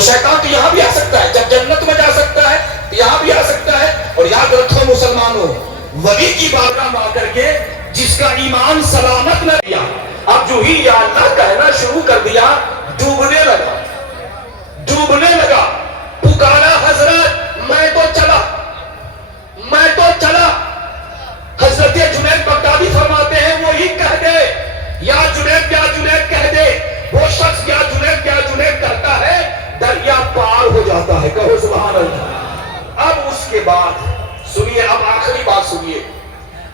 تو شیطان تو یہاں بھی آ سکتا ہے، جب جنت میں جا سکتا ہے تو یہاں بھی آ سکتا ہے۔ اور یاد رکھو مسلمانوں، ولی کی بارگاہ میں آ کر کے جس کا ایمان سلامت نہ دیا، اب جو ہی یا اللہ کہنا شروع کر دیا، ڈوبنے لگا، ڈوبنے لگا، پکارا حضرت میں تو چلا، میں تو چلا۔ حضرت جنید بغدادی فرماتے ہیں وہی کہہ دے یا جنید یا جنید کہہ دے، وہ شخص یا جنید یا جنید کہتا ہے، دریا پار ہو جاتا ہے۔ کہو سبحان اللہ۔ اب اس کے بعد سنیے، اب آخری بات سنیے،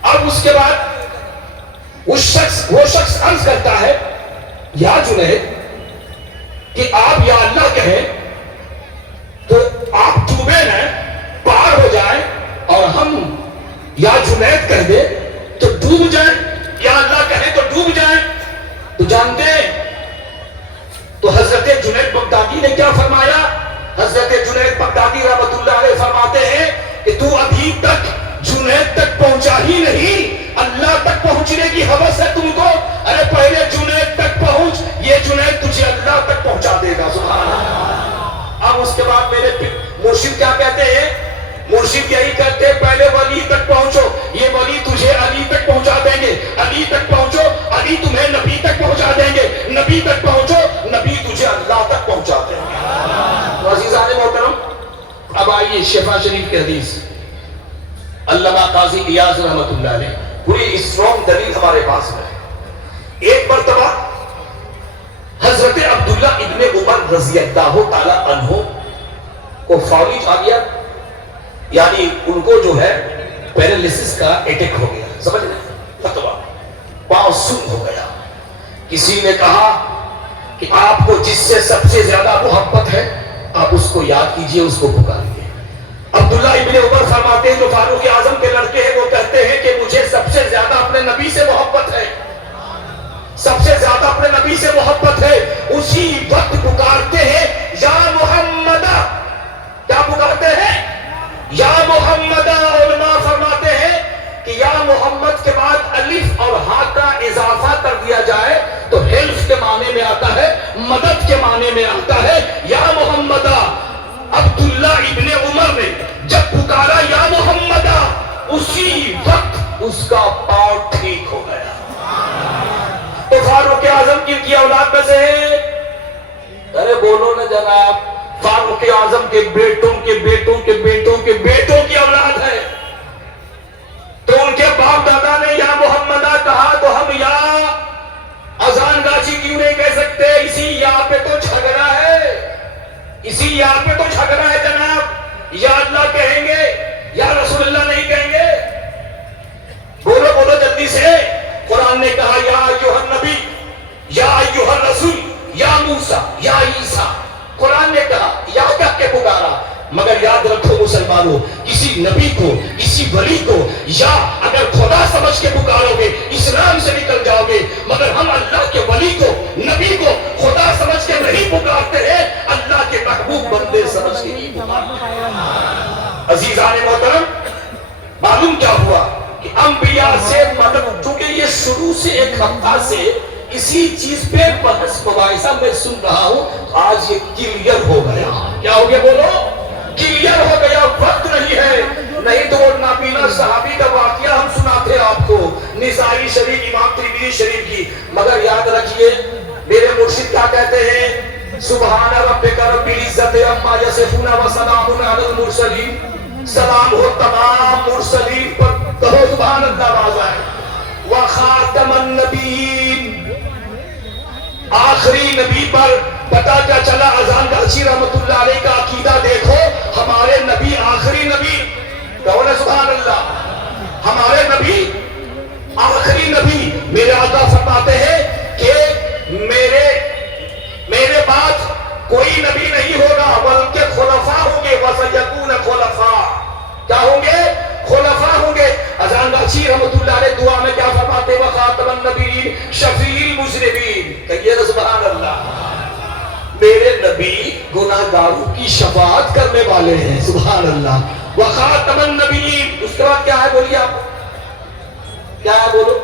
اب اس کے بعد وہ شخص عرض کرتا ہے یا جنید کہ آپ یا اللہ کہیں تو آپ ڈوبے نا، پار ہو جائیں، اور ہم یا جنید کہہ دے تو ڈوب جائیں، یا اللہ کہیں تو ڈوب جائیں۔ تو جانتے ہیں تو حضرت جنید بغدادی نے کیا فرمایا؟ حضرت جنید بغدادی رحمۃ اللہ علیہ فرماتے ہیں کہ تو ابھی تک جنید تک پہنچا ہی نہیں، اللہ تک پہنچنے کی حوث ہے تم کو، ارے پہلے جنید تک پہنچ، یہ جنید تجھے اللہ تک پہنچا دے گا۔ سبحان اللہ۔ اب اس کے بعد میرے مرشد کیا کہتے ہیں؟ مرشد یہی کہتے ہیں پہلے ولی تک پہنچو، یہ ولی تجھے علی تک پہنچا دیں گے، علی تک پہنچو، علی تمہیں نبی تک پہنچا دیں گے، نبی تک پہنچو، نبی تجھے اللہ تک پہنچا دیں گے۔ تو عزیزان محترم، اب آئیے شفا شریف کی حدیث، علامہ قاضی ایاز رحمۃ اللہ علیہ، پوری اسٹرانگ دلیل ہمارے پاس میں ہے۔ ایک مرتبہ حضرت عبداللہ ابن عمر رضی اللہ تعالی عنہ کو فالج آ گیا، یعنی ان کو جو ہے پیرالیسس کا اٹیک ہو گیا، سمجھ رہے ہیں، فتویٰ، پاؤں سن ہو گیا۔ کسی نے کہا کہ آپ کو جس سے سب سے زیادہ محبت ہے آپ اس کو یاد کیجئے، اس کو پکاریے۔ عبداللہ ابن عمر فرماتے ہیں جو فاروق اعظم کے لڑکے ہیں، وہ کہتے ہیں کہ مجھے سب سے زیادہ اپنے نبی سے محبت ہے، سب سے زیادہ اپنے نبی سے محبت ہے۔ اسی وقت پکارتے ہیں یا محمد، کیا پکارتے ہیں؟ یا محمد۔ علماء فرماتے ہیں کہ یا محمد کے بعد الف اور ہا کا اضافہ کر دیا جائے تو ہیلف کے معنی میں آتا ہے، مدد کے معنی میں آتا ہے، یا محمد۔ عبداللہ ابن عمر نے جب پکارا یا محمد، اسی وقت اس کا پاؤں ٹھیک ہو گیا۔ تو فاروق اعظم کی اولاد میں سے ہے، ارے بولو نا جناب، فاروق اعظم کے بیٹوں کے بیٹوں کے بیٹوں کے بیٹوں کی اولاد ہے۔ تو ان کے باپ دادا نے یا محمدہ کہا تو ہم یا اذان گاچی کیوں نہیں کہہ سکتے؟ اسی یا پہ تو جھگڑا ہے، اسی یا پہ تو جھگڑا ہے جناب۔ یا اللہ کہیں گے، یا رسول اللہ نہیں کہیں گے؟ بولو بولو جلدی سے۔ قرآن نے کہا یا ایھا النبی، یا ایھا الرسول، یا موسیٰ، یا عیسیٰ۔ قرآن نے کہا یا کہہ کے پکارا۔ مگر یاد رکھو مسلمانوں، کسی نبی کو، کسی ولی کو یا اگر خدا سمجھ کے پکارو گے اسلام سے نکل جاؤ گے، مگر ہم اللہ کے ولی کو، نبی کو خدا سمجھ کے نہیں پکارتے ہیں، اللہ کے محبوب بندے سمجھ کے نہیں پکارتے ہیں۔ عزیزان محترم، معلوم کیا ہوا کہ انبیاء سے مدد، چونکہ یہ شروع سے ایک ہفتہ سے اسی چیز پہ بحث مباحثہ میں سن رہا ہوں، آج یہ کلیئر ہو گیا۔ کیا ہو گیا بولو؟ کلیئر ہو گیا۔ وقت نہیں ہے، نہیں تو وہ نابینا صحابی کا واقعہ ہم سناتے آپ کو، نسائی شریف، امام ترمذی شریف کی۔ مگر یاد رکھیے میرے مرشد کیا کہتے ہیں؟ سبحان ربک رب العزت عما یصفون وسلام علی المرسلین، سلام ہو تمام مرسلین پر، کہو سبحان اللہ بازا ہے، وخاتم النبیین، آخری نبی پر۔ پتا کیا چلا؟ اذان گاچی رحمت اللہ علیہ کا عقیدہ دیکھو، ہمارے نبی آخری نبی، کہو نا سبحان اللہ، ہمارے نبی آخری نبی۔ میرے آقا فرماتے ہیں کہ میرے بعد کوئی نبی نہیں ہوگا بلکہ خلفاء ہوں گے، وَسَيَكُونَ خُلَفَاء، کیا ہوں گے؟ خلفاء ہوں گے۔ اذان گاچی رحمت اللہ علیہ دعا میں کیا فرماتے ہیں؟ وَخَاتَمَ النَّبِيِّينَ شَفِيعِ الْمُذْنِبِينَ، کہیے نا سبحان اللہ۔ میرے نبی گناہگاروں کی شفاعت کرنے والے ہیں، سبحان اللہ۔ وَخَاتَمَ النَّبِيِّينَ، اس کے بعد کیا ہے بولیے آپ، کیا ہے بولو؟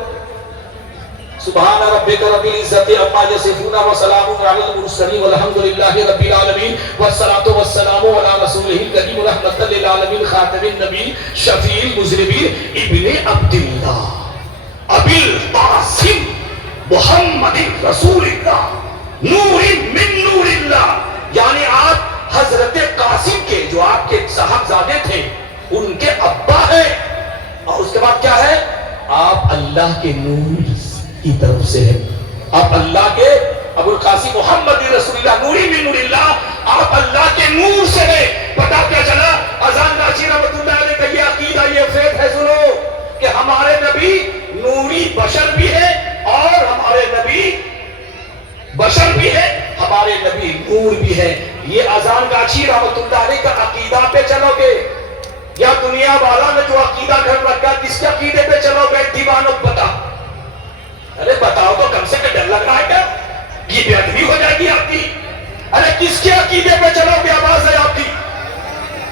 سبحان ربک رب العزت عما یصفون وسلام علی المرسلین والحمد للہ رب العالمین والصلاۃ والسلام علی رسولہ الکریم رحمۃ للعالمین خاتم النبی شفیع المذنبین ابن عبد اللہ ابی القاسم محمد رسول اللہ نور من نور اللہ، یعنی آپ حضرت قاسم کے جو آپ کے صاحبزادے تھے ان کے ابا ہیں، اور اس کے بعد کیا ہے؟ آپ اللہ کے نور کی طرف سے ہیں، آپ اللہ کے ابو القاسم محمد رسول اللہ نوری من نور اللہ، آپ اللہ کے نور سے ہیں۔ پتا کیا چلا؟ اذان ناچی رحمت اللہ علیہ کا یہ عقیدہ، یہ فیض ہے، سنو کہ ہمارے نبی نوری بشر بھی ہے اور ہمارے نبی بشر بھی ہے، ہمارے نبی نور بھی ہے۔ یہ اذان گاچھی رحمت اللہ علیہ کا عقیدہ پہ چلو گے یا دنیا والا نے جو عقیدہ گھر رکھا کس کے عقیدے پہ چلو گے؟ دیوانوں بتا، ارے بتاؤ تو کم سے کم، ڈر لگ رہا ہے کیا؟ یہ بے ادبی ہو جائے گی آپ کی۔ ارے کس کے عقیدے پہ چلو گے؟ آواز ہے آپ کی۔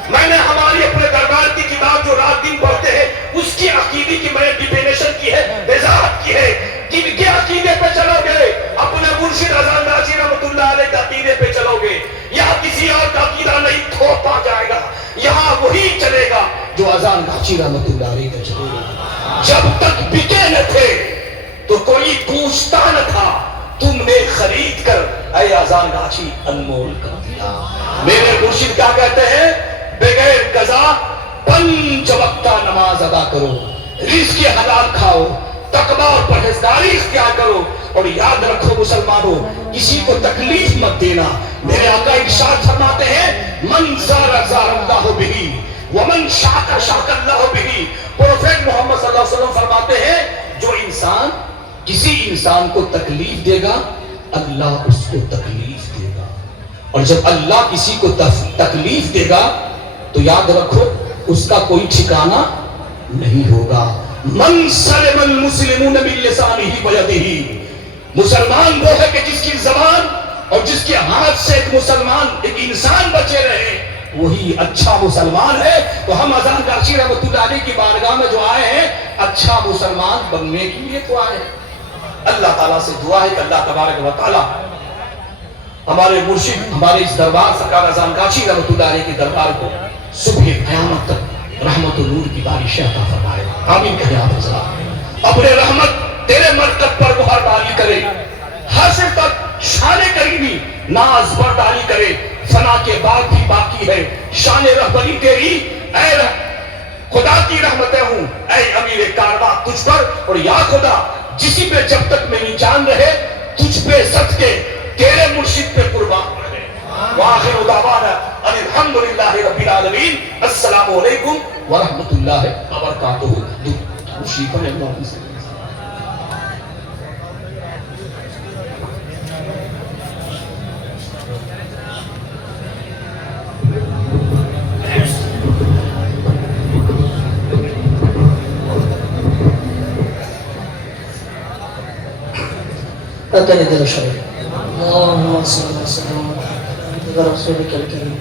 میں نے ہماری اپنے دربار کی کتاب جو رات دن پڑھتے ہیں اس کی عقیدے کی میں نے ڈیفینیشن کی ہے، وضاحت کی ہے۔ کن کے عقیدے پہ چلو گے؟ اپنے مرشد اذان ناچی رحمت اللہ علیہ کے عقیدے پہ چلو گے، یہاں کسی اور کا عقیدہ نہیں تھوپا جائے گا، یہاں وہی چلے گا جو اذان ناچی رحمت اللہ علیہ کا چلے گا۔ جب تک بکے نہ تھے تو کوئی پوچھتا نہ تھا، تم نے خرید کر اے اذان گاچھی انمول کر دیا۔ میرے مرشد کیا کہتے ہیں؟ بغیر قضا 5 وقتہ نماز ادا کرو، رزق حلال کھاؤ، تقوی اور پرہیزگاری اختیار کرو، اور یاد رکھو مسلمانوں کسی کو تکلیف مت دینا۔ میرے آقا ارشاد فرماتے ہیں من زار زار اللہ بہ ومن شاک شاک اللہ بہ۔ پروفیٹ محمد صلی اللہ علیہ وسلم فرماتے ہیں جو انسان کسی انسان کو تکلیف دے گا اللہ اس کو تکلیف دے گا، اور جب اللہ کسی کو تکلیف دے گا تو یاد رکھو اس کا کوئی ٹھکانہ نہیں ہوگا۔ من سلم المسلمون بلسانہ ویدہ، مسلمان وہ ہے کہ جس کی زبان اور جس کے ہاتھ سے ایک مسلمان ایک انسان بچے رہے وہی اچھا مسلمان ہے۔ تو ہم اذان گاچھی رحمت اللہ علیہ کی بارگاہ میں جو آئے ہیں اچھا مسلمان بننے کے لیے تو آئے ہیں۔ اللہ تعالیٰ سے دعا ہے کہ اللہ تبارک و تعالیٰ ہمارے مرشد ہمارے اس دربار سرکار اذان گاچھی رحمت اللہ علیہ کے دربار کو صبح قیامت تک رحمت و نور کی بارش عطا فرمائے۔ آمین کہے آپ حضرات۔ اپنے رحمت تیرے مرکب پر بہرداری کرے، حشر تک شان کریمی ناز برداری کرے، فنا کے بعد بھی باقی ہے شان رہبری تیری، اے خدا کی رحمتیں ہوں اے امیر کارواں تجھ پر، اور یا خدا جسی پہ جب تک میری جان رہے تجھ پہ صدقے تیرے مرشد پہ قربان رہے۔ وآخر دعوانا ان الحمدللہ رب العالمین۔ السلام علیکم ورحمۃ اللہ وبرکاتہ۔ خوشی پر اللہ سے أكل دل شيء اللهم صل وسلم على رسولك الكريم